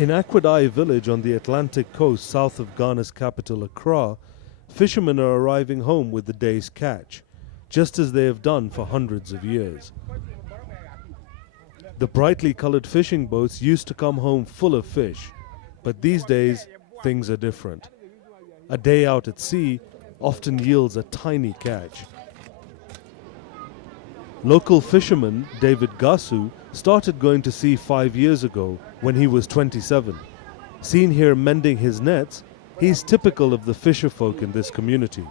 In Aquidai village on the Atlantic coast south of Ghana's capital Accra, fishermen are arriving home with the day's catch, just as they have done for hundreds of years. The brightly colored fishing boats used to come home full of fish, but these days things are different. A day out at sea often yields a tiny catch. Local fisherman David Gasu started going to sea 5 years ago when he was 27. Seen here mending his nets, he's typical of the fisher folk in this community.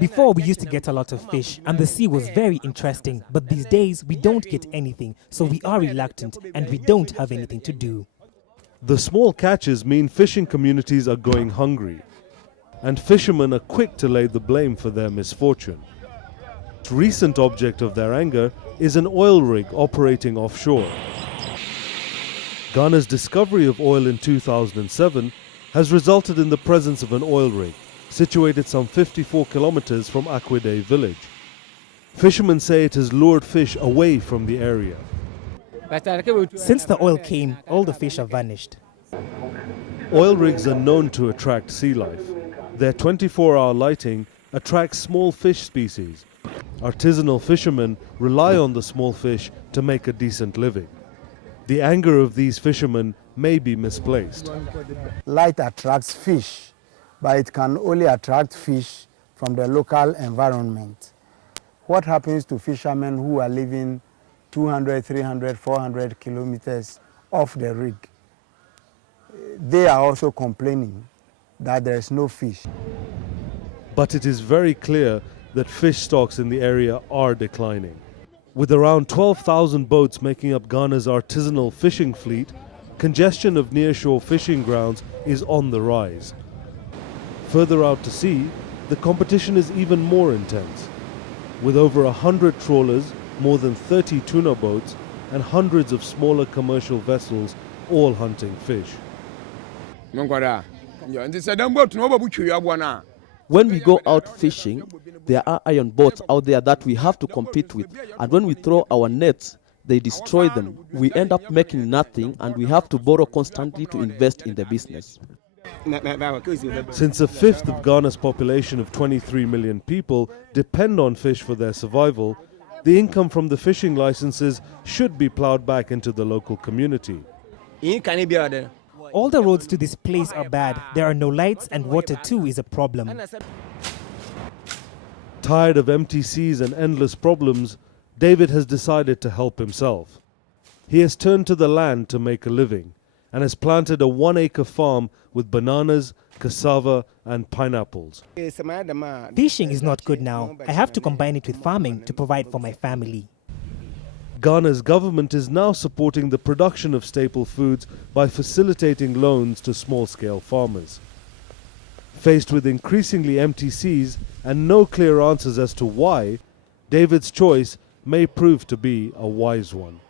Before we used to get a lot of fish and the sea was very interesting, but these days we don't get anything, so we are reluctant and we don't have anything to do. The small catches mean fishing communities are going hungry, and fishermen are quick to lay the blame for their misfortune. The recent object of their anger is an oil rig operating offshore. Ghana's discovery of oil in 2007 has resulted in the presence of an oil rig situated some 54 kilometers from Aquidai village. Fishermen say it has lured fish away from the area. Since the oil came, all the fish have vanished. Oil rigs are known to attract sea life. Their 24-hour lighting attracts small fish species. Artisanal fishermen rely on the small fish to make a decent living. The anger of these fishermen may be misplaced. Light attracts fish, but it can only attract fish from the local environment. What happens to fishermen who are living 200, 300, 400 kilometers off the rig? They are also complaining that there is no fish. But it is very clear that fish stocks in the area are declining. With around 12,000 boats making up Ghana's artisanal fishing fleet, congestion of nearshore fishing grounds is on the rise. Further out to sea, the competition is even more intense. With over 100 trawlers, more than 30 tuna boats, and hundreds of smaller commercial vessels all hunting fish. When we go out fishing, there are iron boats out there that we have to compete with. And when we throw our nets, they destroy them. We end up making nothing and we have to borrow constantly to invest in the business. Since a fifth of Ghana's population of 23 million people depend on fish for their survival, the income from the fishing licenses should be plowed back into the local community. All the roads to this place are bad. There are no lights and water too is a problem. Tired of empty seas and endless problems, David has decided to help himself. He has turned to the land to make a living and has planted a 1-acre farm with bananas, cassava and pineapples. Fishing is not good now. I have to combine it with farming to provide for my family. Ghana's government is now supporting the production of staple foods by facilitating loans to small-scale farmers. Faced with increasingly empty seas and no clear answers as to why, David's choice may prove to be a wise one.